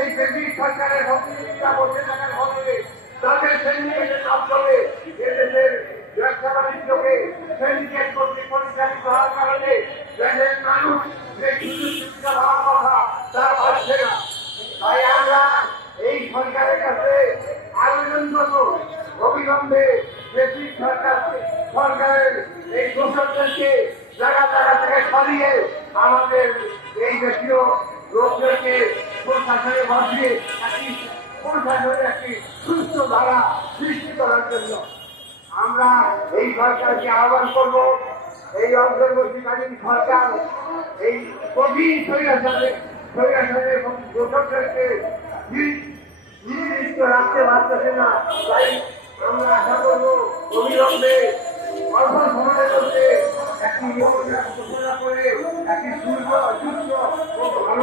সেই ব্রিটিশ সরকারের প্রতিনিধিরা বসে থাকার ফলে তাদের সিন্ডিকেটের মাধ্যমে এদেশের ব্যবসা বাণিজ্যকে সিন্ডিকেট কর্তৃক পরিচালিত হওয়ার কারণে দেশের মানুষ যে সুযোগ সুবিধা পাওয়ার কথা তা পাচ্ছে না। তাই আমরা এই সরকারের কাছে আবেদন করব, অবিলম্বে ব্রিটিশ সরকারের এই দোষকদেরকে জায়গা জায়গা থেকে সরিয়ে আমাদের এই দেশীয় লোকদেরকে প্রশাসনে বসিয়ে প্রশাসনের একটি সুস্থ ধারা সৃষ্টি করার জন্য আমরা এই সরকারকে আহ্বান করব। এই অন্তর্বর্তীকালীন সরকার এই কঠিন স্বৈরাচারের দোষকদেরকে নির্দিষ্ট রাখতে পারতেছে না। তাই আমরা আশা করব অবিলম্বে অল্প সময়ের মধ্যে একটি ঘোষণা করে একটি সুস্থ